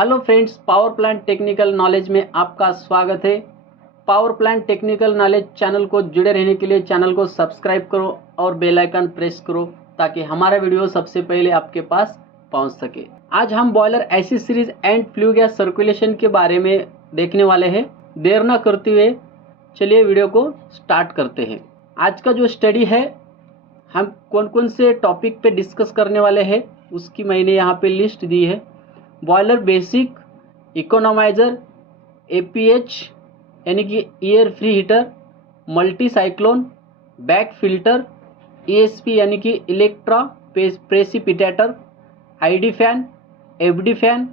Hello friends, power plant technical knowledge में आपका स्वागत है। Power plant technical knowledge channel को जुड़े रहने के लिए चैनल को सब्सक्राइब करो और बेल आइकन प्रेस करो ताकि हमारा वीडियो सबसे पहले आपके पास पहुंच सके। आज हम boiler AC series and flue gas circulation के बारे में देखने वाले हैं। देर न करते हुए चलिए वीडियो को स्टार्ट करते हैं। आज का जो स्टडी है, हम कौन कौन से टॉपिक पे डिस्कस करने वाले हैं उसकी मैंने यहाँ पे लिस्ट दी है। बॉयलर बेसिक, इकोनोमाइज़र, एपीएच यानी कि air free heater, multi cyclone, back filter, ESP यानी कि Electra precipitator, ID fan, FD fan,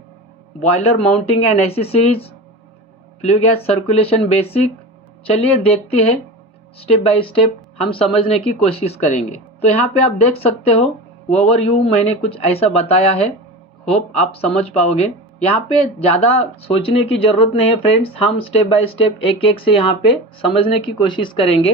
boiler mounting and accessories, flue gas circulation basic. चलिए देखते हैं, स्टेप बाय स्टेप हम समझने की कोशिश करेंगे। तो यहाँ पे आप देख सकते हो ओवरव्यू मैंने कुछ ऐसा बताया है, होप आप समझ पाओगे। यहाँ पे ज़्यादा सोचने की ज़रूरत नहीं है फ्रेंड्स, हम स्टेप बाय स्टेप एक एक से यहाँ पे समझने की कोशिश करेंगे।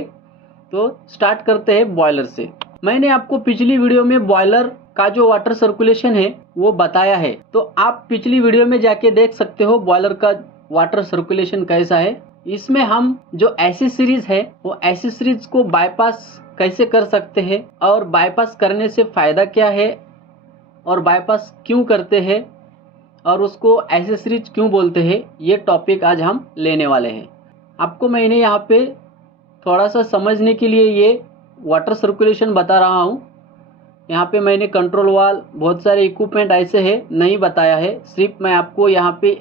तो स्टार्ट करते हैं बॉयलर से। मैंने आपको पिछली वीडियो में बॉयलर का जो वाटर सर्कुलेशन है वो बताया है, तो आप पिछली वीडियो में जाके देख सकते हो बॉयलर का वाटर सर्कुलेशन कैसा है। इसमें हम जो एसी सीरीज है वो एसी सीरीज को बाईपास कैसे कर सकते हैं और बाईपास करने से फ़ायदा क्या है और बाईपास क्यों करते हैं और उसको एसी सीरीज क्यों बोलते हैं, ये टॉपिक आज हम लेने वाले हैं। आपको मैंने यहाँ पे थोड़ा सा समझने के लिए ये वाटर सर्कुलेशन बता रहा हूँ। यहाँ पे मैंने कंट्रोल वाल, बहुत सारे इक्विपमेंट ऐसे है नहीं बताया है, सिर्फ मैं आपको यहाँ पे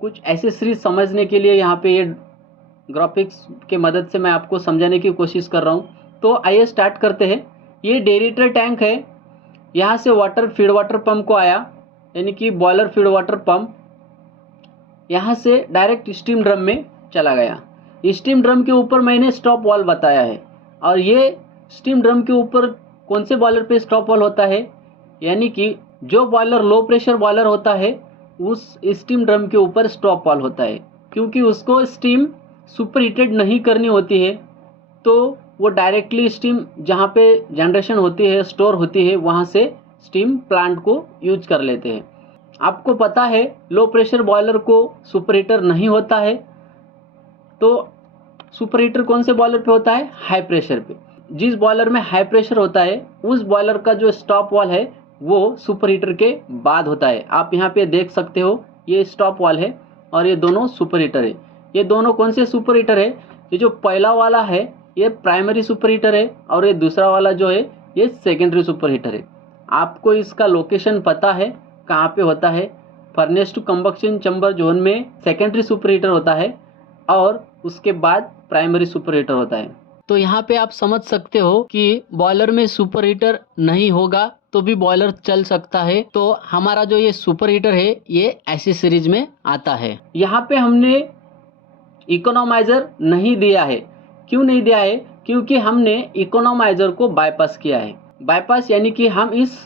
कुछ ऐसे सीरीज समझने के लिए यहाँ पे ये ग्राफिक्स के मदद से मैं आपको समझाने की कोशिश कर रहा हूँ। तो आइए स्टार्ट करते हैं। ये डेरिटर टैंक है, यहाँ से वाटर फीड वाटर पंप को आया यानी कि बॉयलर फीड वाटर पंप, यहाँ से डायरेक्ट स्टीम ड्रम में चला गया। स्टीम ड्रम के ऊपर मैंने स्टॉप वाल्व बताया है, और ये स्टीम ड्रम के ऊपर कौन से बॉयलर पे स्टॉप वाल्व होता है, यानी कि जो बॉयलर लो प्रेशर बॉयलर होता है उस स्टीम ड्रम के ऊपर स्टॉप वाल्व होता है, क्योंकि उसको स्टीम सुपर हीटेड नहीं करनी होती है। तो वो डायरेक्टली स्टीम जहाँ पे जनरेशन होती है, स्टोर होती है, वहाँ से स्टीम प्लांट को यूज कर लेते हैं। आपको पता है लो प्रेशर बॉयलर को सुपर हीटर नहीं होता है, तो सुपर हीटर कौन से बॉयलर पे होता है, हाई प्रेशर पे। जिस बॉयलर में हाई प्रेशर होता है उस बॉयलर का जो स्टॉप वाल्व है वो सुपर हीटर के बाद होता है। आप यहाँ पे देख सकते हो ये स्टॉप वाल्व है और ये दोनों सुपर हीटर है। ये दोनों कौन से सुपर हीटर है, ये जो पहला वाला है ये प्राइमरी सुपर हीटर है और ये दूसरा वाला जो है ये सेकेंडरी सुपर हीटर है। आपको इसका लोकेशन पता है कहाँ पे होता है, furnace to combustion chamber zone में सेकेंडरी सुपर हीटर होता है और उसके बाद प्राइमरी सुपर हीटर होता है। तो यहाँ पे आप समझ सकते हो कि बॉयलर में सुपर हीटर नहीं होगा तो भी बॉयलर चल सकता है। तो हमारा जो ये सुपर हीटर है ये ऐसी सीरीज में आता है। यहाँ पे हमने इकोनोमाइजर नहीं दिया है। क्यों नहीं दिया है, क्योंकि हमने इकोनोमाइजर को बाईपास किया है। बाईपास यानी कि हम इस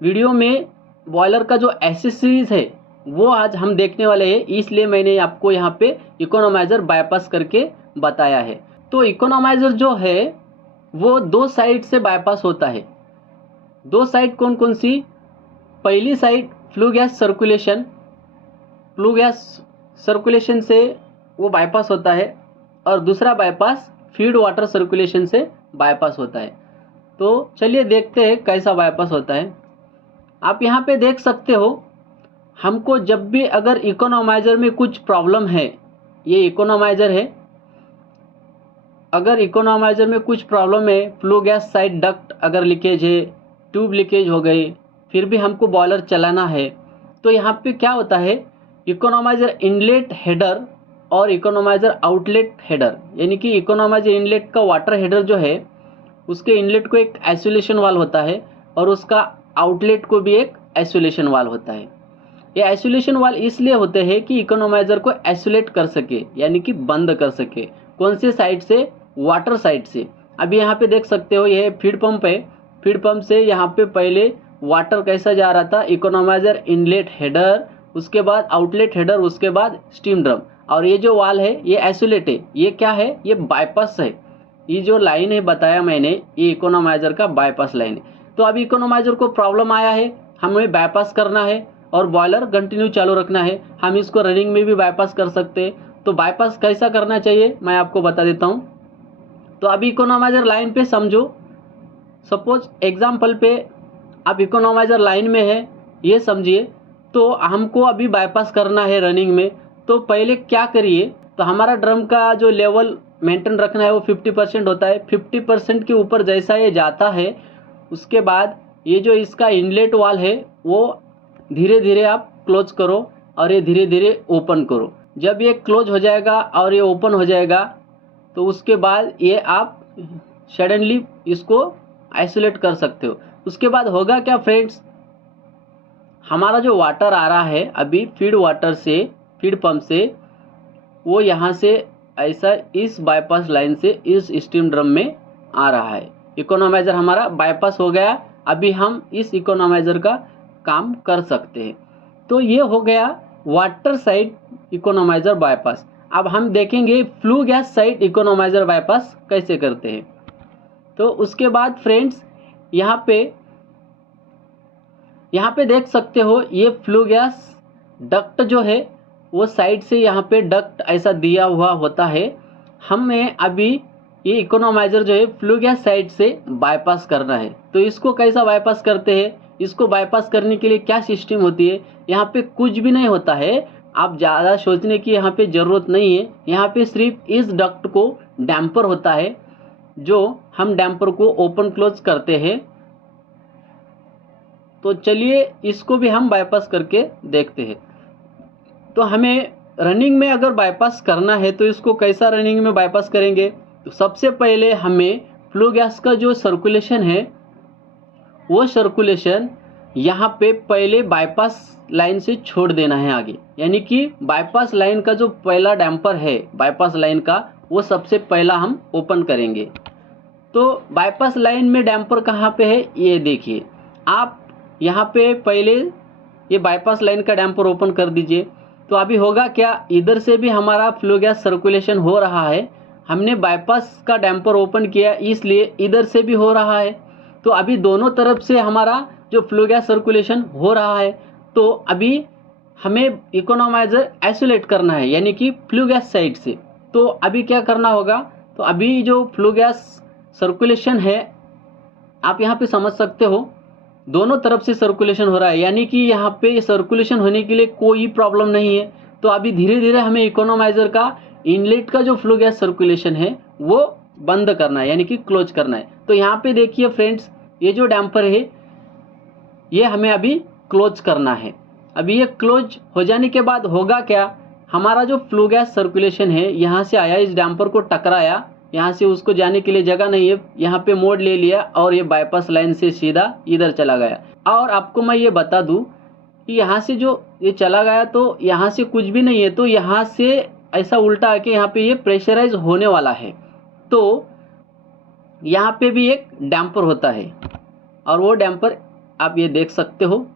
वीडियो में बॉयलर का जो एसी सीरीज है वो आज हम देखने वाले हैं, इसलिए मैंने आपको यहाँ पे इकोनोमाइजर बाईपास करके बताया है। तो इकोनोमाइजर जो है वो दो साइड से बाईपास होता है। दो साइड कौन कौन सी, पहली side flue gas circulation, flue gas circulation से वो बाईपास होता है, और दूसरा बाईपास फीड वाटर सर्कुलेशन से बाईपास होता है। तो चलिए देखते हैं कैसा बाईपास होता है। आप यहाँ पे देख सकते हो, हमको जब भी अगर इकोनोमाइजर में कुछ प्रॉब्लम है, ये इकोनोमाइजर है, अगर इकोनोमाइजर में कुछ प्रॉब्लम है, फ्लू गैस साइड डक्ट अगर लीकेज है, ट्यूब लीकेज हो गई, फिर भी हमको बॉयलर चलाना है, तो यहाँ पे क्या होता है, इकोनोमाइजर इनलेट हेडर और इकोनोमाइजर आउटलेट हेडर, यानी कि इकोनोमाइजर इनलेट का वाटर हेडर जो है उसके इनलेट को एक आइसोलेशन वाल्व होता है और उसका आउटलेट को भी एक आइसोलेशन वाल्व होता है। ये आइसोलेशन वाल्व इसलिए होते हैं कि इकोनोमाइजर को आइसोलेट कर सके, यानी कि बंद कर सके। कौन से साइड से, वाटर साइड से। अभी यहाँ पे देख सकते हो ये फीड पंप है, फीड पंप से यहाँ पे पहले वाटर कैसा जा रहा था, इकोनोमाइजर इनलेट हेडर, उसके बाद आउटलेट हेडर, उसके बाद स्टीम ड्रम, और ये जो वाल है ये आइसोलेट है। ये क्या है, ये बाईपास है। ये जो लाइन है बताया मैंने, ये इकोनोमाइजर का बाईपास लाइन है। तो अभी इकोनोमाइजर को प्रॉब्लम आया है, हमें बाईपास करना है, और बॉयलर कंटिन्यू चालू रखना है। हम इसको रनिंग में भी बाईपास कर सकते हैं। तो बाईपास कैसा करना चाहिए मैं आपको बता देता हूँ। तो अभी इकोनोमाइजर लाइन पे समझो, सपोज एग्जाम्पल पे आप इकोनोमाइजर लाइन में है, ये समझिए। तो हमको अभी बाईपास करना है रनिंग में। तो पहले क्या करिए, तो हमारा ड्रम का जो लेवल मेंटेन रखना है वो 50% होता है। 50% के ऊपर जैसा ये जाता है, उसके बाद ये जो इसका इनलेट वाल है वो धीरे धीरे आप क्लोज करो और ये धीरे धीरे ओपन करो। जब ये क्लोज हो जाएगा और ये ओपन हो जाएगा, तो उसके बाद ये आप सडनली इसको आइसोलेट कर सकते हो। उसके बाद होगा क्या फ्रेंड्स, हमारा जो वाटर आ रहा है अभी फीड वाटर से, फीड पंप से, वो यहाँ से ऐसा इस बाईपास लाइन से इस स्टीम ड्रम में आ रहा है। इकोनोमाइजर हमारा बाईपास हो गया। अभी हम इस इकोनोमाइजर का काम कर सकते हैं। तो ये हो गया वाटर साइड इकोनोमाइजर बाईपास। अब हम देखेंगे flue gas side economiser bypass कैसे करते हैं। तो उसके बाद फ्रेंड्स यहाँ पे देख सकते हो, ये फ्लू गैस डक्ट जो है वो साइड से यहाँ पे डक्ट ऐसा दिया हुआ होता है। हमें अभी ये इकोनोमाइजर जो है फ्लू गैस साइड से बाईपास करना है। तो इसको कैसा बाईपास करते हैं, इसको बाईपास करने के लिए क्या सिस्टम होती है, यहाँ पे कुछ भी नहीं होता है। आप ज़्यादा सोचने की यहाँ पे ज़रूरत नहीं है। यहाँ पे सिर्फ इस डक्ट को डैम्पर होता है, जो हम डैम्पर को ओपन क्लोज करते हैं। तो चलिए इसको भी हम बाईपास करके देखते हैं। तो हमें रनिंग में अगर बाईपास करना है तो इसको कैसा रनिंग में बाईपास करेंगे। तो सबसे पहले हमें फ्लू गैस का जो सर्कुलेशन है वो सर्कुलेशन यहाँ पे पहले बाईपास लाइन से छोड़ देना है आगे। यानी कि बाईपास लाइन का जो पहला डैम्पर है बाईपास लाइन का, वो सबसे पहला हम ओपन करेंगे। तो बाईपास लाइन में डैम्पर कहाँ पे है ये देखिए आप। यहाँ पे पहले ये बाईपास लाइन का डैम्पर ओपन कर दीजिए। तो अभी होगा क्या, इधर से भी हमारा फ्लू गैस सर्कुलेशन हो रहा है। हमने बाईपास का डैम्पर ओपन किया इसलिए इधर से भी हो रहा है। तो अभी दोनों तरफ से हमारा जो फ्लू गैस सर्कुलेशन हो रहा है। तो अभी हमें इकोनोमाइजर आइसोलेट करना है, यानी कि फ्लू गैस साइड से। तो अभी क्या करना होगा, तो अभी जो फ्लू गैस सर्कुलेशन है आप यहाँ पे समझ सकते हो, दोनों तरफ से सर्कुलेशन हो रहा है, यानी कि यहाँ पे सर्कुलेशन होने के लिए कोई प्रॉब्लम नहीं है। तो अभी धीरे धीरे हमें इकोनोमाइजर का इनलेट का जो फ्लू गैस सर्कुलेशन है वो बंद करना है, यानी कि क्लोज करना है। तो यहाँ पे देखिए फ्रेंड्स, ये जो डैम्पर है ये हमें अभी क्लोज करना है। अभी ये क्लोज हो जाने के बाद होगा क्या, हमारा जो फ्लू गैस सर्कुलेशन है यहाँ से आया, इस डैम्पर को टकराया, यहाँ से उसको जाने के लिए जगह नहीं है, यहाँ पे मोड़ ले लिया और ये बाईपास लाइन से सीधा इधर चला गया। और आपको मैं ये बता दूं कि यहाँ से जो ये चला गया तो यहाँ से कुछ भी नहीं है, तो यहाँ से ऐसा उल्टा आके यहाँ पे ये प्रेशराइज होने वाला है। तो यहाँ पे भी एक डैम्पर होता है और वो डैम्पर आप ये देख सकते हो।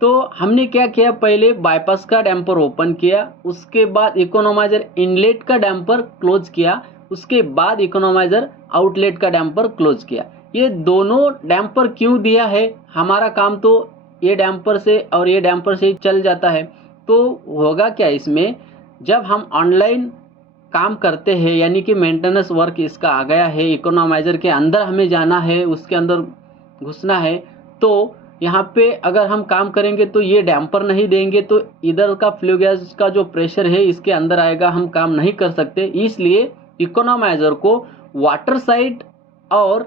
तो हमने क्या किया, पहले बाईपास का डैम्पर ओपन किया, उसके बाद इकोनोमाइजर इनलेट का डैम्पर क्लोज किया, उसके बाद इकोनोमाइजर आउटलेट का डैम्पर क्लोज किया। ये दोनों डैम्पर क्यों दिया है, हमारा काम तो ये डैम्पर से और ये डैम्पर से चल जाता है। तो होगा क्या, इसमें जब हम ऑनलाइन काम करते हैं, यानी कि मेंटेनेंस वर्क इसका आ गया है, इकोनोमाइजर के अंदर हमें जाना है, उसके अंदर घुसना है, तो यहाँ पे अगर हम काम करेंगे तो ये डैम्पर नहीं देंगे तो इधर का फ्लू गैस का जो प्रेशर है इसके अंदर आएगा, हम काम नहीं कर सकते। इसलिए इकोनोमाइजर को वाटर साइड और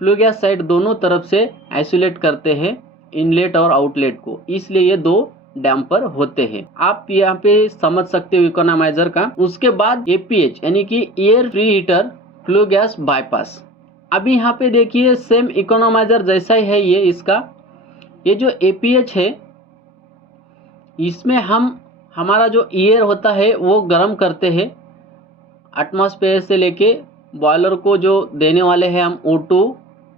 फ्लू गैस साइड दोनों तरफ से आइसोलेट करते हैं, इनलेट और आउटलेट को, इसलिए ये दो डैम्पर होते हैं। आप यहाँ पे समझ सकते हो इकोनोमाइजर का। उसके बाद एपीएच यानी कि air pre heater flue gas bypass. अभी यहाँ पे देखिए सेम इकोनोमाइजर जैसा ही है ये इसका। ये जो एपीएच है इसमें हम हमारा जो ईयर होता है वो गर्म करते हैं, एटमॉस्फेयर से लेके बॉयलर को जो देने वाले हैं हम O2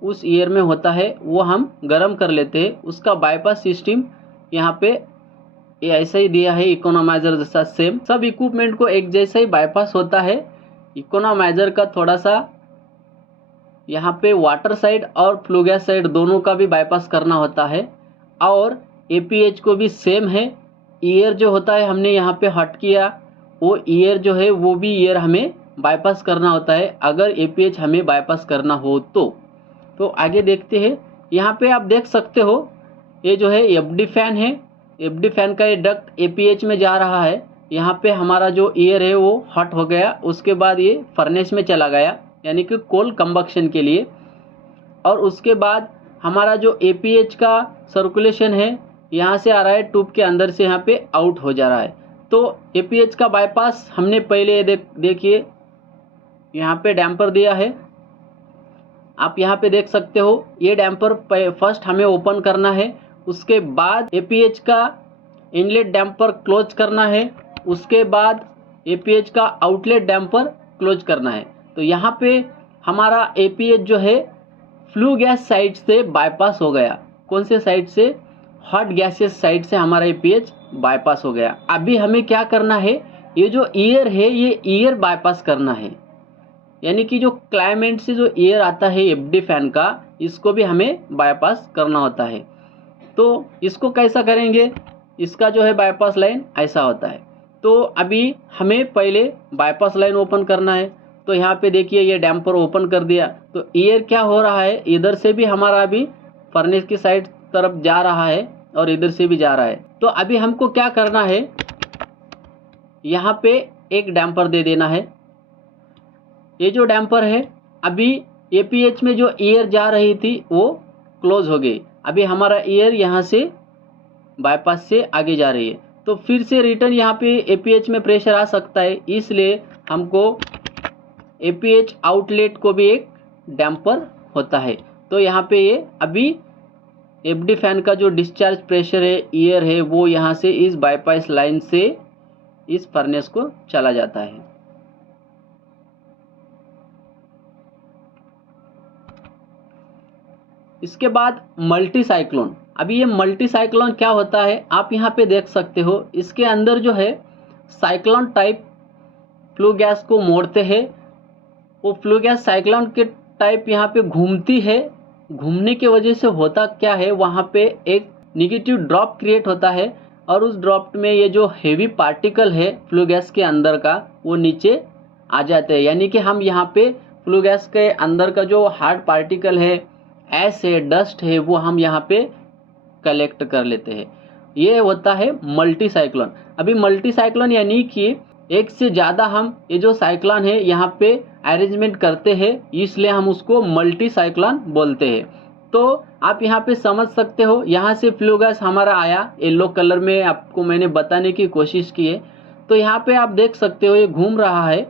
उस ईयर में होता है, वो हम गर्म कर लेते हैं। उसका बाईपास सिस्टम यहाँ पे ये ऐसा ही दिया है इकोनोमाइजर जैसा सेम। सब इक्विपमेंट को एक जैसा ही बाईपास होता है। इकोनोमाइजर का थोड़ा सा यहाँ पे वाटर साइड और फ्लू गैस साइड दोनों का भी बाईपास करना होता है। और APH को भी सेम है। ईयर जो होता है हमने यहाँ पे हट किया, वो ईयर जो है वो भी ईयर हमें बाईपास करना होता है अगर APH हमें बाईपास करना हो तो आगे देखते हैं। यहाँ पे आप देख सकते हो ये जो है FD फैन है। FD फैन का ये डक्ट APH में जा रहा है। यहाँ पे हमारा जो ईयर है वो हॉट हो गया, उसके बाद ये फर्नेस में चला गया यानी कि कोल कंबक्शन के लिए। और उसके बाद हमारा जो APH का सर्कुलेशन है यहाँ से आ रहा है ट्यूब के अंदर से यहाँ पे आउट हो जा रहा है। तो APH का बाईपास हमने पहले देखिए यहाँ पे डैम्पर दिया है, आप यहाँ पे देख सकते हो। ये डैम्पर फर्स्ट हमें ओपन करना है, उसके बाद APH का इनलेट डैम्पर क्लोज करना है, उसके बाद APH का आउटलेट डैम्पर क्लोज करना है। तो यहाँ पे हमारा APH जो है फ्लू गैस साइड से बाईपास हो गया। कौन से साइड से? हॉट गैसेस साइड से हमारा APH बाईपास हो गया। अभी हमें क्या करना है, ये जो ईयर है ये ईयर बाईपास करना है, यानी कि जो क्लाइमेट से जो एयर आता है FD फैन का, इसको भी हमें बाईपास करना होता है। तो इसको कैसा करेंगे, इसका जो है बाईपास लाइन ऐसा होता है। तो अभी हमें पहले बाईपास लाइन ओपन करना है। तो यहाँ पे देखिए ये डैम्पर ओपन कर दिया, तो एयर क्या हो रहा है, इधर से भी हमारा अभी फर्नेस की साइड तरफ जा रहा है और इधर से भी जा रहा है। तो अभी हमको क्या करना है, यहाँ पे एक डैम्पर दे देना है। ये जो डैम्पर है अभी APH में जो एयर जा रही थी वो क्लोज हो गई। अभी हमारा एयर यहाँ से बाईपास से आगे जा रही है, तो फिर से रिटर्न यहाँ पे APH में प्रेशर आ सकता है, इसलिए हमको APH आउटलेट को भी एक डैम्पर होता है। तो यहाँ पे ये अभी FD फैन का जो डिस्चार्ज प्रेशर है, एयर है, वो यहाँ से इस बाईपास लाइन से इस फर्नेस को चला जाता है। इसके बाद मल्टी साइक्लोन। अभी ये मल्टी साइक्लोन क्या होता है आप यहाँ पे देख सकते हो। इसके अंदर जो है साइक्लोन टाइप फ्लू गैस को मोड़ते हैं। वो फ्लू गैस साइक्लोन के टाइप यहाँ पे घूमती है। घूमने की वजह से होता क्या है, वहाँ पे एक निगेटिव ड्रॉप क्रिएट होता है और उस ड्रॉप में ये जो हेवी पार्टिकल है फ्लू गैस के अंदर का वो नीचे आ जाते हैं। यानी कि हम यहाँ पे फ्लू गैस के अंदर का जो हार्ड पार्टिकल है, ऐस है, डस्ट है, वो हम यहाँ पे कलेक्ट कर लेते हैं। ये होता है मल्टी साइक्लोन। अभी मल्टी साइक्लोन यानी कि एक से ज़्यादा हम ये जो साइक्लोन है यहाँ पे अरेंजमेंट करते हैं, इसलिए हम उसको मल्टी साइक्लोन बोलते हैं। तो आप यहाँ पे समझ सकते हो, यहाँ से फ्लू गैस हमारा आया, येलो कलर में आपको मैंने बताने की कोशिश की है। तो यहाँ पे आप देख सकते हो ये घूम रहा है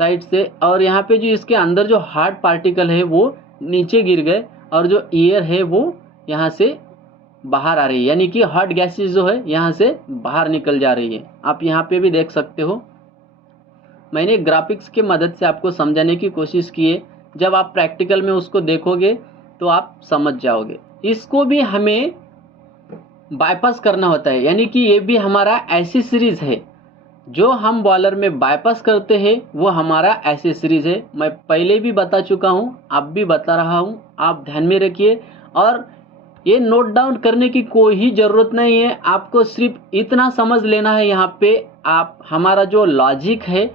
साइड से, और यहाँ पे जो इसके अंदर जो हार्ड पार्टिकल है वो नीचे गिर गए और जो एयर है वो यहाँ से बाहर आ रही है, यानी कि हॉट गैसेस जो है यहाँ से बाहर निकल जा रही है। आप यहाँ पे भी देख सकते हो। मैंने ग्राफिक्स की मदद से आपको समझाने की कोशिश की है, जब आप प्रैक्टिकल में उसको देखोगे तो आप समझ जाओगे। इसको भी हमें बाईपास करना होता है, यानी कि ये भी हमारा ऐसी सीरीज है जो हम बॉयलर में बाईपास करते हैं, वो हमारा ऐसी सीरीज है। मैं पहले भी बता चुका हूँ, अब भी बता रहा हूँ, आप ध्यान में रखिए। और ये नोट डाउन करने की कोई ही ज़रूरत नहीं है, आपको सिर्फ इतना समझ लेना है। यहाँ पे आप हमारा जो लॉजिक है,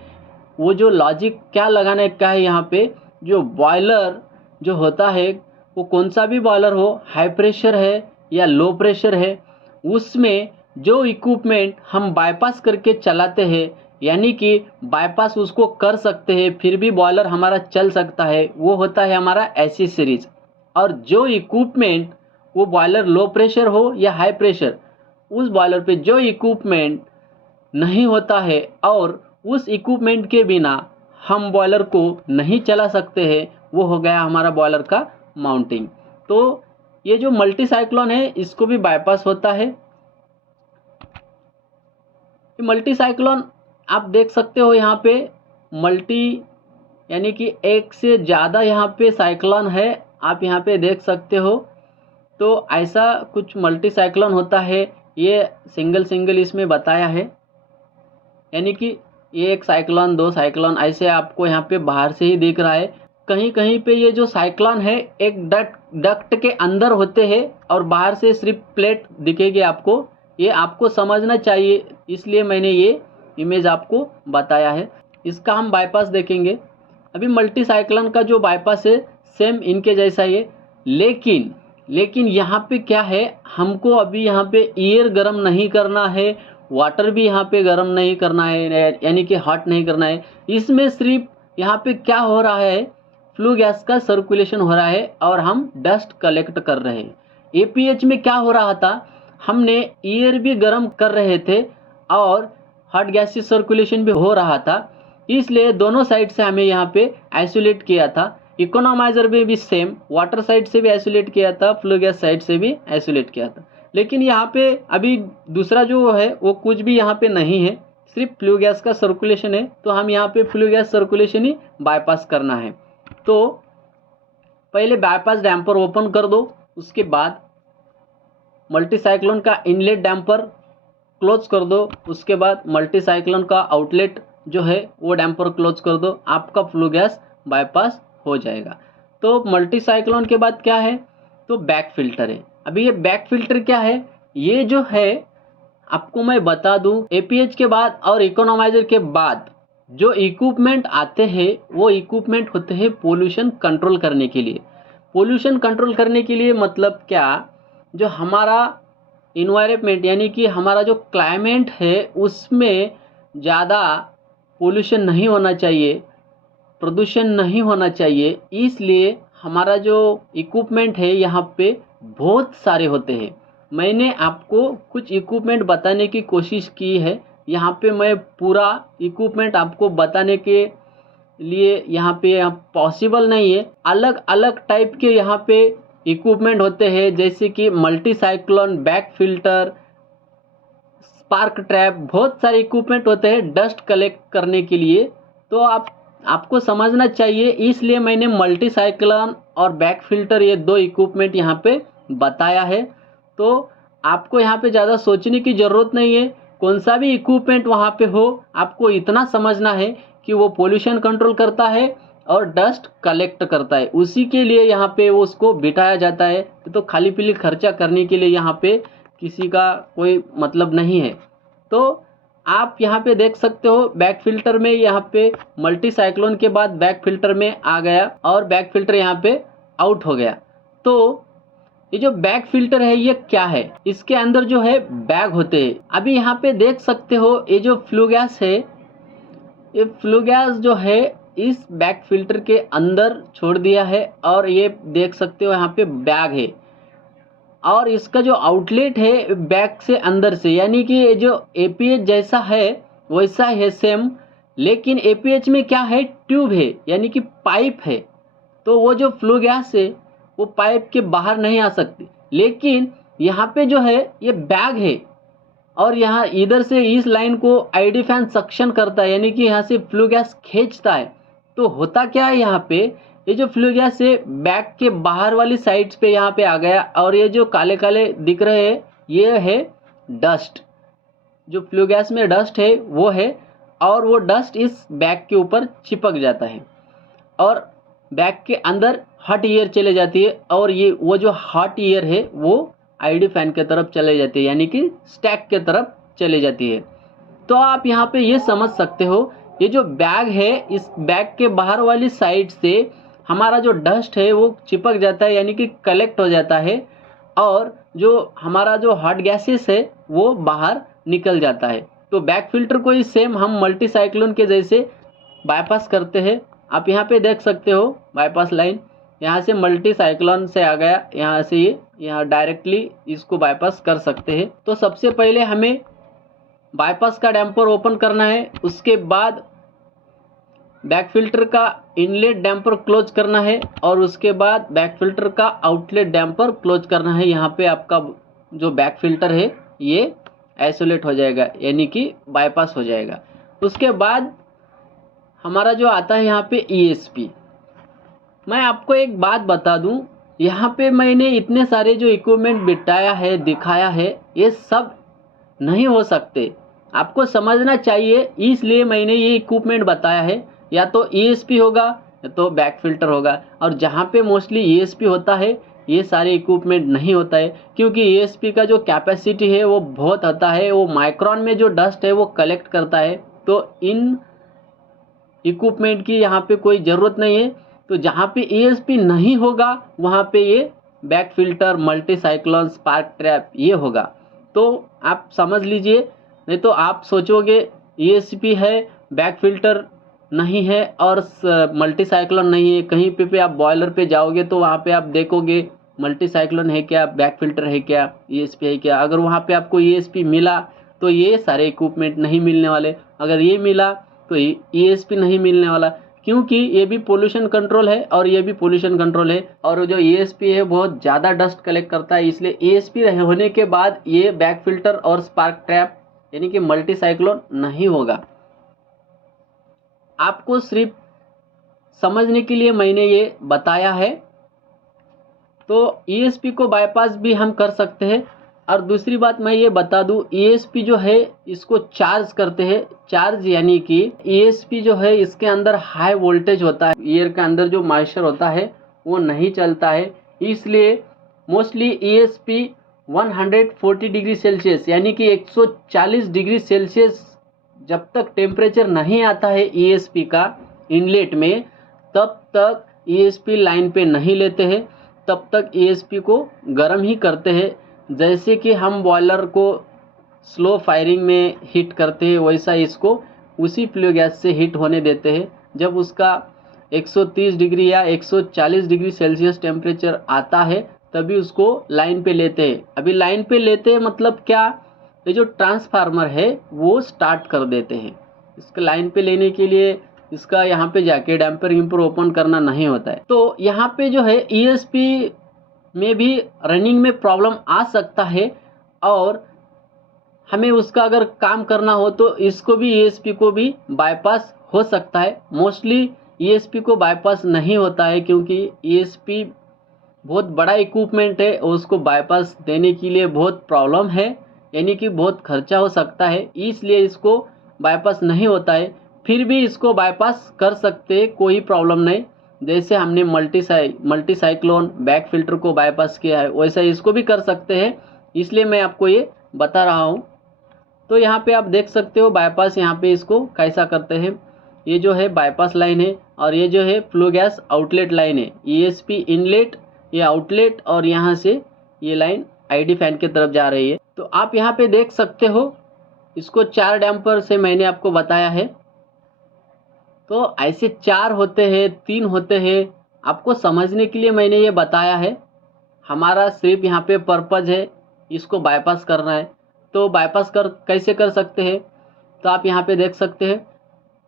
वो जो लॉजिक क्या लगाने का है, यहाँ पे जो बॉयलर जो होता है वो कौन सा भी बॉयलर हो, हाई प्रेशर है या लो प्रेशर है, उसमें जो इक्विपमेंट हम बाईपास करके चलाते हैं, यानी कि बाईपास उसको कर सकते हैं फिर भी बॉयलर हमारा चल सकता है, वो होता है हमारा ऐसी सीरीज। और जो इक्विपमेंट वो बॉयलर लो प्रेशर हो या हाई प्रेशर, उस बॉयलर पे जो इक्विपमेंट नहीं होता है और उस इक्विपमेंट के बिना हम बॉयलर को नहीं चला सकते हैं, वो हो गया हमारा बॉयलर का माउंटिंग। तो ये जो मल्टी साइक्लोन है इसको भी बाईपास होता है। मल्टी साइक्लोन आप देख सकते हो, यहाँ पे मल्टी यानी कि एक से ज़्यादा यहाँ पे साइक्लोन है, आप यहाँ पे देख सकते हो। तो ऐसा कुछ मल्टी साइक्लोन होता है, ये सिंगल इसमें बताया है, यानी कि ये एक साइक्लोन, दो साइक्लोन ऐसे आपको यहाँ पे बाहर से ही दिख रहा है। कहीं कहीं पे ये जो साइक्लोन है एक डक्ट के अंदर होते हैं और बाहर से सिर्फ प्लेट दिखेगी आपको। ये आपको समझना चाहिए, इसलिए मैंने ये इमेज आपको बताया है। इसका हम बाईपास देखेंगे। अभी मल्टी साइक्लोन का जो बाईपास है सेम इनके जैसा ही है, लेकिन यहाँ पे क्या है, हमको अभी यहाँ पे एयर गर्म नहीं करना है, वाटर भी यहाँ पे गर्म नहीं करना है, यानी कि हॉट नहीं करना है। इसमें सिर्फ यहाँ पे क्या हो रहा है, फ्लू गैस का सर्कुलेशन हो रहा है और हम डस्ट कलेक्ट कर रहे हैं। एपीएच में क्या हो रहा था, हमने एयर भी गर्म कर रहे थे और हॉट गैस सर्कुलेशन भी हो रहा था, इसलिए दोनों साइड से हमें यहाँ पे आइसोलेट किया था। इकोनोमाइजर में भी सेम, वाटर साइड से भी आइसोलेट किया था, फ्लू गैस साइड से भी आइसोलेट किया था। लेकिन यहाँ पे अभी दूसरा जो है वो कुछ भी यहाँ पे नहीं है, सिर्फ फ्लू गैस का सर्कुलेशन है। तो हम यहाँ पे फ्लू गैस सर्कुलेशन ही बाईपास करना है। तो पहले बाईपास डैम्पर ओपन कर दो, उसके बाद मल्टी साइक्लोन का इनलेट डैम्पर क्लोज कर दो, उसके बाद मल्टी साइक्लोन का आउटलेट जो है वो डैम्पर क्लोज कर दो, आपका फ्लू गैस बाईपास हो जाएगा। तो मल्टी साइक्लोन के बाद क्या है, तो बैक फिल्टर है। अभी ये बैक फिल्टर क्या है, ये जो है आपको मैं बता दूं, एपीएच के बाद और इकोनोमाइजर के बाद जो इक्विपमेंट आते हैं वो इक्विपमेंट होते हैं पोल्यूशन कंट्रोल करने के लिए। पोल्यूशन कंट्रोल करने के लिए मतलब क्या, जो हमारा इन्वायरमेंट यानी कि हमारा जो क्लाइमेट है उसमें ज़्यादा पोल्यूशन नहीं होना चाहिए, प्रदूषण नहीं होना चाहिए, इसलिए हमारा जो इक्विपमेंट है यहाँ पे बहुत सारे होते हैं। मैंने आपको कुछ इक्विपमेंट बताने की कोशिश की है, यहाँ पे मैं पूरा इक्विपमेंट आपको बताने के लिए यहाँ पे पॉसिबल नहीं है। अलग अलग टाइप के यहाँ पे इक्विपमेंट होते हैं, जैसे कि multi cyclone, back filter, spark trap, बहुत सारे इक्विपमेंट होते हैं डस्ट कलेक्ट करने के लिए। तो आपको समझना चाहिए, इसलिए मैंने मल्टी साइक्लोन और बैक फिल्टर ये दो इक्विपमेंट यहाँ पे बताया है। तो आपको यहाँ पे ज़्यादा सोचने की ज़रूरत नहीं है, कौन सा भी इक्विपमेंट वहाँ पे हो, आपको इतना समझना है कि वो पोल्यूशन कंट्रोल करता है और डस्ट कलेक्ट करता है, उसी के लिए यहाँ पे उसको बिठाया जाता है। तो खाली पीली खर्चा करने के लिए यहाँ पे किसी का कोई मतलब नहीं है। तो आप यहाँ पे देख सकते हो बैक फिल्टर में, यहाँ पे मल्टी साइक्लोन के बाद बैक फिल्टर में आ गया और बैक फिल्टर यहाँ पे आउट हो गया। तो ये जो बैक फिल्टर है ये क्या है, इसके अंदर जो है बैग होते हैं। अभी यहाँ पे देख सकते हो ये जो फ्लू गैस है, ये फ्लू गैस जो है इस बैक फिल्टर के अंदर छोड़ दिया है और ये देख सकते हो यहाँ पे बैग है और इसका जो आउटलेट है बैक से अंदर से, यानी कि ये जो एपीएच जैसा है वैसा है सेम, लेकिन एपीएच में क्या है, ट्यूब है यानी कि पाइप है। तो वो जो फ्लू गैस है वो पाइप के बाहर नहीं आ सकती, लेकिन यहाँ पे जो है ये बैग है और यहाँ इधर से इस लाइन को आईडी फैन सक्शन करता है, यानी कि यहाँ से फ्लू गैस खींचता है। तो होता क्या है, यहाँ पे ये जो फ्लू गैस है बैग के बाहर वाली साइड्स पे यहाँ पे आ गया और ये जो काले काले दिख रहे हैं ये है डस्ट। जो फ्लू गैस में डस्ट है वो है और वो डस्ट इस बैग के ऊपर चिपक जाता है और बैग के अंदर हॉट एयर चले जाती है और ये वो जो हॉट एयर है वो आईडी फैन के तरफ चले जाती है, यानी कि स्टैक के तरफ चले जाती है। तो आप यहाँ पे ये समझ सकते हो, ये जो बैग है इस बैग के बाहर वाली साइड से हमारा जो डस्ट है वो चिपक जाता है, यानी कि कलेक्ट हो जाता है और जो हमारा जो हॉट गैसेस है वो बाहर निकल जाता है। तो बैक फिल्टर को ही सेम हम मल्टी साइक्लोन के जैसे बाईपास करते हैं। आप यहाँ पे देख सकते हो बाईपास लाइन, यहाँ से मल्टी साइक्लोन से आ गया, यहाँ से ये यहाँ डायरेक्टली इसको बाईपास कर सकते हैं। तो सबसे पहले हमें बाईपास का डैम्पर ओपन करना है, उसके बाद बैक फिल्टर का इनलेट डैम्पर क्लोज करना है और उसके बाद बैक फिल्टर का आउटलेट डैम्पर क्लोज करना है। यहाँ पे आपका जो बैक फिल्टर है ये आइसोलेट हो जाएगा, यानी कि बाईपास हो जाएगा। उसके बाद हमारा जो आता है यहाँ पे ESP। मैं आपको एक बात बता दूं, यहाँ पे मैंने इतने सारे जो इक्विपमेंट बिठाया है दिखाया है ये सब नहीं हो सकते, आपको समझना चाहिए, इसलिए मैंने ये इक्विपमेंट बताया है। या तो ESP होगा तो बैक फिल्टर होगा। और जहाँ पे मोस्टली ESP होता है ये सारे इक्विपमेंट नहीं होता है, क्योंकि ESP का जो कैपेसिटी है वो बहुत होता है, वो माइक्रोन में जो डस्ट है वो कलेक्ट करता है। तो इन इक्विपमेंट की यहाँ पे कोई ज़रूरत नहीं है। तो जहाँ पे ESP नहीं होगा वहाँ पे ये back filter, multi cyclone, spark trap ये होगा। तो आप समझ लीजिए, नहीं तो आप सोचोगे ESP है, बैक फिल्टर नहीं है और मल्टी साइक्लोन नहीं है। कहीं पे आप बॉयलर पे जाओगे तो वहाँ पे आप देखोगे मल्टी साइक्लोन है क्या, बैक फिल्टर है क्या, ESP है क्या। अगर वहाँ पे आपको ESP मिला तो ये सारे इक्विपमेंट नहीं मिलने वाले, अगर ये मिला तो ESP नहीं मिलने वाला, क्योंकि ये भी पोल्यूशन कंट्रोल है और ये भी पोल्यूशन कंट्रोल है। और जो ESP है बहुत ज़्यादा डस्ट कलेक्ट करता है, इसलिए ESP होने के बाद ये बैक फिल्टर और स्पार्क ट्रैप यानी कि मल्टी साइक्लोन नहीं होगा। आपको सिर्फ समझने के लिए मैंने ये बताया है। तो ESP को बाईपास भी हम कर सकते हैं। और दूसरी बात मैं ये बता दूं, ESP जो है इसको चार्ज करते हैं। चार्ज यानी कि ESP जो है इसके अंदर हाई वोल्टेज होता है, एयर के अंदर जो मॉइस्चर होता है वो नहीं चलता है, इसलिए मोस्टली ESP 140 डिग्री सेल्सियस यानी कि 140 डिग्री सेल्सियस जब तक टेम्परेचर नहीं आता है ESP का इनलेट में, तब तक ESP लाइन पे नहीं लेते हैं, तब तक ESP को गर्म ही करते हैं। जैसे कि हम बॉयलर को स्लो फायरिंग में हीट करते हैं वैसा इसको उसी फ्लो गैस से हीट होने देते हैं। जब उसका 130 डिग्री या 140 डिग्री सेल्सियस टेम्परेचर आता है तभी उसको लाइन पे लेते हैं। अभी लाइन पे लेते हैं मतलब क्या, ये जो ट्रांसफार्मर है वो स्टार्ट कर देते हैं। इसके लाइन पे लेने के लिए इसका यहाँ पे जाके डैम्पर इम्पर ओपन करना नहीं होता है। तो यहाँ पे जो है ESP में भी रनिंग में प्रॉब्लम आ सकता है, और हमें उसका अगर काम करना हो तो इसको भी ESP को भी बाईपास हो सकता है। मोस्टली ESP को बाईपास नहीं होता है, क्योंकि ESP बहुत बड़ा इक्विपमेंट है और उसको बाईपास देने के लिए बहुत प्रॉब्लम है, यानी कि बहुत खर्चा हो सकता है, इसलिए इसको बाईपास नहीं होता है। फिर भी इसको बाईपास कर सकते, कोई प्रॉब्लम नहीं। जैसे हमने मल्टी साइक्लोन बैक फिल्टर को बाईपास किया है वैसा इसको भी कर सकते हैं, इसलिए मैं आपको ये बता रहा हूँ। तो यहाँ पे आप देख सकते हो बाईपास यहाँ पे इसको कैसा करते हैं। ये जो है बाईपास लाइन है और ये जो है फ्लो गैस आउटलेट लाइन है। ESP इनलेट, ये आउटलेट, और यहाँ से ये लाइन ID फैन की तरफ जा रही है। तो आप यहाँ पे देख सकते हो इसको 4 डैम्पर से मैंने आपको बताया है। तो ऐसे 4 होते हैं, 3 होते हैं, आपको समझने के लिए मैंने ये बताया है। हमारा सिर्फ यहाँ पे पर्पज़ है इसको बाईपास करना है। तो बाईपास कैसे कर सकते हैं, तो आप यहाँ पे देख सकते हैं।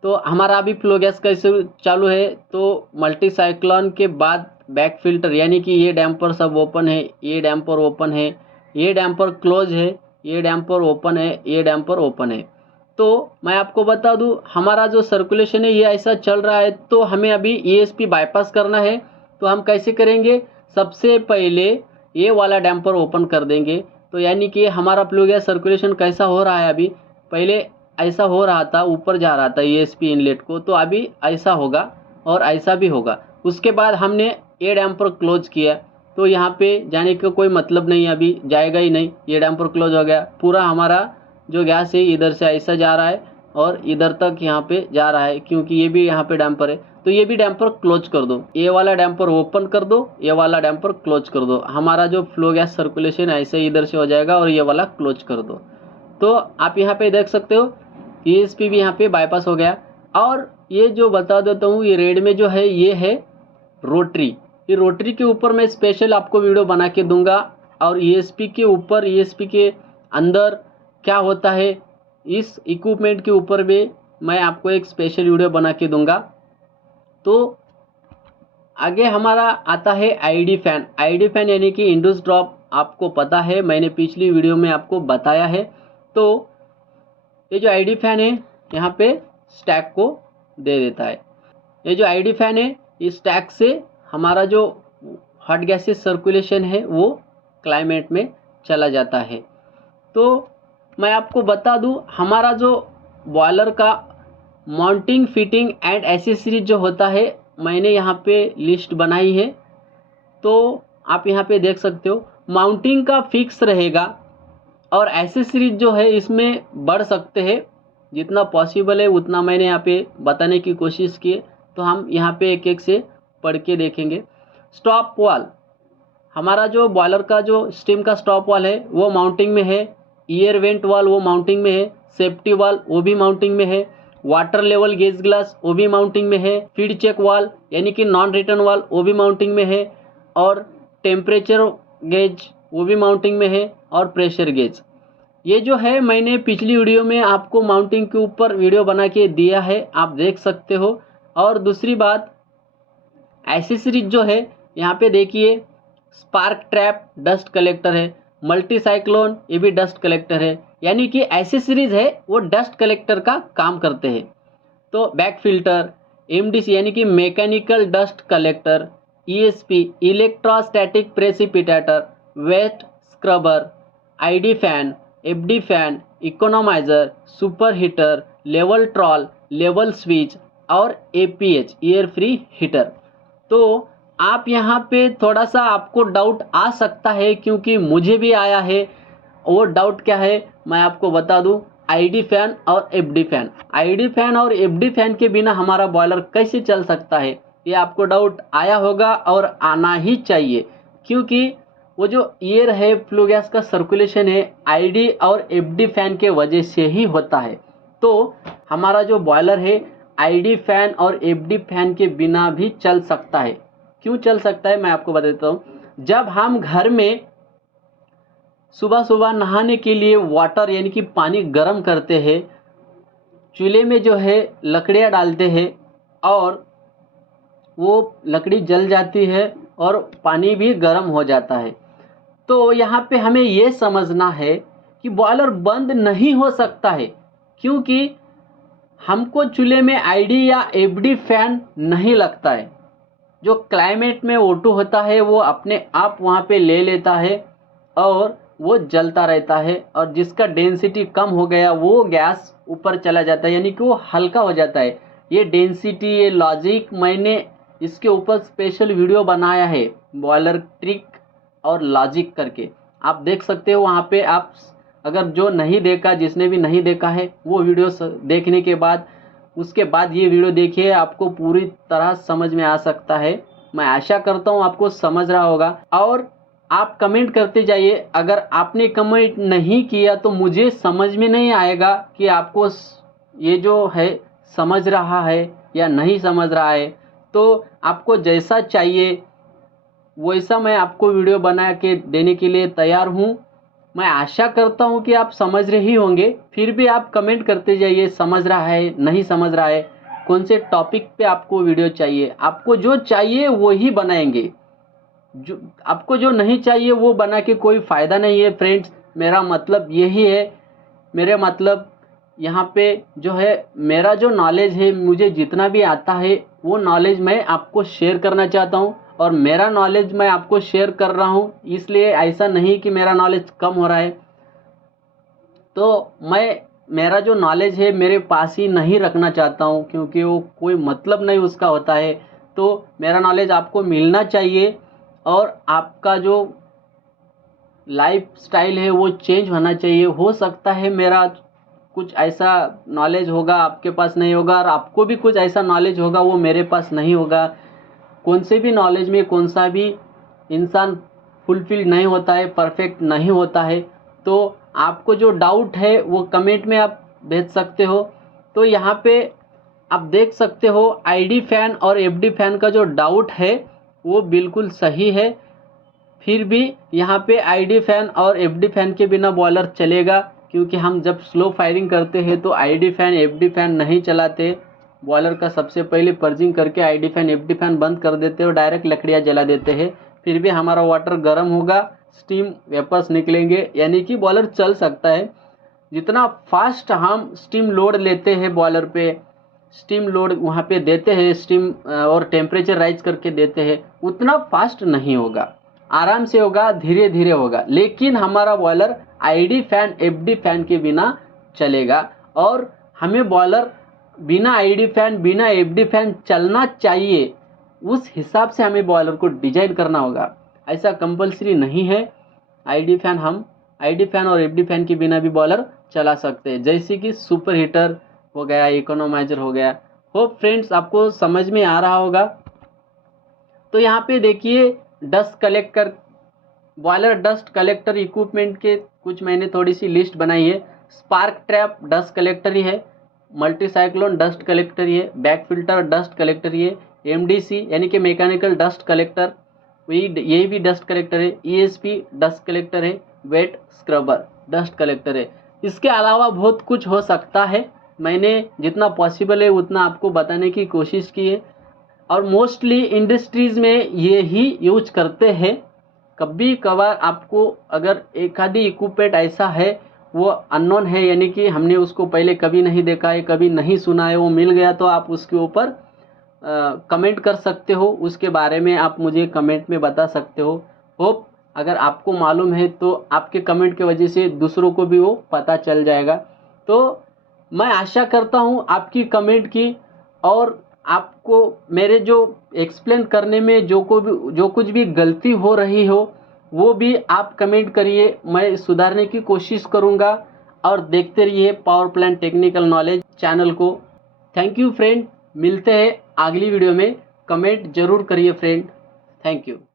तो हमारा अभी फ्लो गैस कैसे चालू है, तो मल्टी साइक्लोन के बाद बैक फिल्टर यानी कि ये डैम्पर सब ओपन है, ये डैम्पर ओपन है, ये डैम्पर क्लोज है, ये डैम्पर ओपन है, ये डैम्पर ओपन है। तो मैं आपको बता दूं हमारा जो सर्कुलेशन है ये ऐसा चल रहा है। तो हमें अभी ESP बाईपास करना है, तो हम कैसे करेंगे, सबसे पहले ये वाला डैम्पर ओपन कर देंगे। तो यानी कि हमारा फ्लो गैस सर्कुलेशन कैसा हो रहा है, अभी पहले ऐसा हो रहा था, ऊपर जा रहा था ESP इनलेट को, तो अभी ऐसा होगा और ऐसा भी होगा। उसके बाद हमने ये डैम्पर क्लोज किया, तो यहाँ पे जाने का कोई मतलब नहीं, अभी जाएगा ही नहीं। ये डैम्पर क्लोज हो गया, पूरा हमारा जो गैस है इधर से ऐसा जा रहा है और इधर तक यहाँ पे जा रहा है, क्योंकि ये भी यहाँ पे डैम्पर है। तो ये भी डैम्पर क्लोज कर दो, ये वाला डैम्पर ओपन कर दो, ये वाला डैम्पर क्लोज कर दो। हमारा जो फ्लो गैस सर्कुलेशन ऐसे इधर से हो जाएगा और ये वाला क्लोज कर दो। तो आप यहाँ पे देख सकते हो ESP भी यहाँ पे बाईपास हो गया। और ये जो बता देता हूँ, ये रेड में जो है ये है रोटरी। ये रोटरी के ऊपर मैं स्पेशल आपको वीडियो बना के दूंगा, और ESP के ऊपर, ESP के अंदर क्या होता है इस इक्विपमेंट के ऊपर भी मैं आपको एक स्पेशल वीडियो बना के दूंगा। तो आगे हमारा आता है ID फैन। ID फैन यानी कि इंड्यूस ड्रॉप, आपको पता है, मैंने पिछली वीडियो में आपको बताया है। तो ये जो ID फैन है यहाँ पे स्टैक को दे देता है। ये जो ID फैन है इस स्टैक से हमारा जो हॉट गैसेस सर्कुलेशन है वो क्लाइमेट में चला जाता है। तो मैं आपको बता दूं हमारा जो बॉयलर का माउंटिंग, फिटिंग एंड एसेसरीज जो होता है मैंने यहाँ पे लिस्ट बनाई है, तो आप यहाँ पे देख सकते हो। माउंटिंग का फिक्स रहेगा और एसेसरीज जो है इसमें बढ़ सकते हैं, जितना पॉसिबल है उतना मैंने यहाँ पे बताने की कोशिश की है। तो हम यहाँ पे एक एक से पढ़ के देखेंगे। स्टॉप वाल, हमारा जो बॉयलर का जो स्टीम का स्टॉप वाल है वो माउंटिंग में है। ईयर वेंट वाल वो माउंटिंग में है। सेफ्टी वाल वो भी माउंटिंग में है। वाटर लेवल गेज ग्लास वो भी माउंटिंग में है। फीड चेक वाल यानी कि नॉन रिटर्न वाल वो भी माउंटिंग में है। और टेम्परेचर गेज वो भी माउंटिंग में है। और प्रेशर गेज, ये जो है मैंने पिछली वीडियो में आपको माउंटिंग के ऊपर वीडियो बना के दिया है, आप देख सकते हो। और दूसरी बात, एसेसरीज जो है यहाँ पे देखिए, स्पार्क ट्रैप डस्ट कलेक्टर है। मल्टी साइक्लोन ये भी डस्ट कलेक्टर है, यानी कि एसेसरीज है वो डस्ट कलेक्टर का काम करते हैं। तो बैक फिल्टर, एमडीसी यानी कि mechanical dust collector, ESP electrostatic precipitator, wet scrubber, ID fan, FD fan, economiser, super heater, level troll, level switch और एपीएच एयर फ्री हीटर। तो आप यहाँ पे थोड़ा सा आपको डाउट आ सकता है, क्योंकि मुझे भी आया है। वो डाउट क्या है मैं आपको बता दूं, आईडी फैन और एफडी फैन। आईडी फैन और एफडी फैन के बिना हमारा बॉयलर कैसे चल सकता है, ये आपको डाउट आया होगा और आना ही चाहिए, क्योंकि वो जो एयर है, फ्लो गैस का सर्कुलेशन है, आईडी और एफडी फैन के वजह से ही होता है। तो हमारा जो बॉयलर है आईडी फैन और एफडी फैन के बिना भी चल सकता है। क्यों चल सकता है मैं आपको बता देता हूँ। जब हम घर में सुबह सुबह नहाने के लिए वाटर यानी कि पानी गर्म करते हैं, चूल्हे में जो है लकड़ियाँ डालते हैं और वो लकड़ी जल जाती है और पानी भी गर्म हो जाता है। तो यहाँ पे हमें ये समझना है कि बॉयलर बंद नहीं हो सकता है, क्योंकि हमको चूल्हे में आईडी या एफडी फैन नहीं लगता है। जो क्लाइमेट में O2 होता है वो अपने आप वहाँ पे ले लेता है और वो जलता रहता है, और जिसका डेंसिटी कम हो गया वो गैस ऊपर चला जाता है, यानी कि वो हल्का हो जाता है। ये डेंसिटी, ये लॉजिक, मैंने इसके ऊपर स्पेशल वीडियो बनाया है, बॉयलर ट्रिक और लॉजिक करके, आप देख सकते हो वहाँ पे। आप अगर जो नहीं देखा, जिसने भी नहीं देखा है, वो वीडियो देखने के बाद उसके बाद ये वीडियो देखिए, आपको पूरी तरह समझ में आ सकता है। मैं आशा करता हूँ आपको समझ रहा होगा। और आप कमेंट करते जाइए, अगर आपने कमेंट नहीं किया तो मुझे समझ में नहीं आएगा कि आपको ये जो है समझ रहा है या नहीं समझ रहा है। तो आपको जैसा चाहिए वैसा मैं आपको वीडियो बना के देने के लिए तैयार हूँ। मैं आशा करता हूँ कि आप समझ रहे ही होंगे, फिर भी आप कमेंट करते जाइए, समझ रहा है नहीं समझ रहा है, कौन से टॉपिक पे आपको वीडियो चाहिए। आपको जो चाहिए वो ही बनाएंगे, जो आपको जो नहीं चाहिए वो बना के कोई फ़ायदा नहीं है फ्रेंड्स। मेरा मतलब यही है, मेरे मतलब यहाँ पे जो है मेरा जो नॉलेज है, मुझे जितना भी आता है वो नॉलेज मैं आपको शेयर करना चाहता हूँ, और मेरा नॉलेज मैं आपको शेयर कर रहा हूँ। इसलिए ऐसा नहीं कि मेरा नॉलेज कम हो रहा है। तो मैं मेरा जो नॉलेज है मेरे पास ही नहीं रखना चाहता हूँ, क्योंकि वो कोई मतलब नहीं उसका होता है। तो मेरा नॉलेज आपको मिलना चाहिए और आपका जो लाइफ स्टाइल है वो चेंज होना चाहिए। हो सकता है मेरा कुछ ऐसा नॉलेज होगा आपके पास नहीं होगा, और आपको भी कुछ ऐसा नॉलेज होगा वो मेरे पास नहीं होगा। कौन से भी नॉलेज में कौन सा भी इंसान फुलफिल नहीं होता है, परफेक्ट नहीं होता है। तो आपको जो डाउट है वो कमेंट में आप भेज सकते हो। तो यहाँ पे आप देख सकते हो आईडी फैन और एफडी फैन का जो डाउट है वो बिल्कुल सही है। फिर भी यहाँ पे आईडी फैन और एफडी फैन के बिना बॉयलर चलेगा, क्योंकि हम जब स्लो फायरिंग करते हैं तो आईडी फैन एफडी फैन नहीं चलाते। बॉयलर का सबसे पहले पर्जिंग करके आईडी फैन एफडी फैन बंद कर देते हैं और डायरेक्ट लकड़ियाँ जला देते हैं। फिर भी हमारा वाटर गर्म होगा, स्टीम वेपर्स निकलेंगे, यानी कि बॉयलर चल सकता है। जितना फास्ट हम स्टीम लोड लेते हैं बॉयलर पे, स्टीम लोड वहाँ पे देते हैं, स्टीम और टेम्परेचर राइज करके देते हैं, उतना फास्ट नहीं होगा, आराम से होगा, धीरे धीरे होगा। लेकिन हमारा boiler ID fan FD fan के बिना चलेगा, और हमें बॉयलर बिना आईडी फैन बिना एफडी फैन चलना चाहिए। उस हिसाब से हमें बॉयलर को डिजाइन करना होगा। ऐसा कंपलसरी नहीं है। आईडी फैन और एफडी फैन के बिना भी बॉयलर चला सकते हैं, जैसे कि सुपर हीटर हो गया, इकोनोमाइजर हो गया। होप फ्रेंड्स आपको समझ में आ रहा होगा। तो यहाँ पे देखिए dust collector, boiler dust collector equipment के कुछ मैंने थोड़ी सी लिस्ट बनाई है। स्पार्क ट्रैप डस्ट कलेक्टर ही है, मल्टी साइक्लोन डस्ट कलेक्टर ही है, बैक फिल्टर डस्ट कलेक्टर ही है, एमडीसी यानी कि मैकेनिकल डस्ट कलेक्टर, ये भी डस्ट कलेक्टर है, ईएसपी डस्ट कलेक्टर है, वेट स्क्रबर डस्ट कलेक्टर है। इसके अलावा बहुत कुछ हो सकता है, मैंने जितना पॉसिबल है उतना आपको बताने की कोशिश की है। और मोस्टली इंडस्ट्रीज में ये ही यूज करते हैं। कभी कभार आपको अगर एक आधी इक्विपमेंट ऐसा है वो अननोन है, यानी कि हमने उसको पहले कभी नहीं देखा है, कभी नहीं सुना है, वो मिल गया, तो आप उसके ऊपर कमेंट कर सकते हो, उसके बारे में आप मुझे कमेंट में बता सकते हो। होप अगर आपको मालूम है तो आपके कमेंट की वजह से दूसरों को भी वो पता चल जाएगा। तो मैं आशा करता हूँ आपकी कमेंट की, और आपको मेरे जो एक्सप्लेन करने में जो कुछ भी गलती हो रही हो वो भी आप कमेंट करिए, मैं सुधारने की कोशिश करूँगा। और देखते रहिए power plant technical knowledge channel को। थैंक यू फ्रेंड, मिलते हैं अगली वीडियो में। कमेंट जरूर करिए फ्रेंड। Thank you.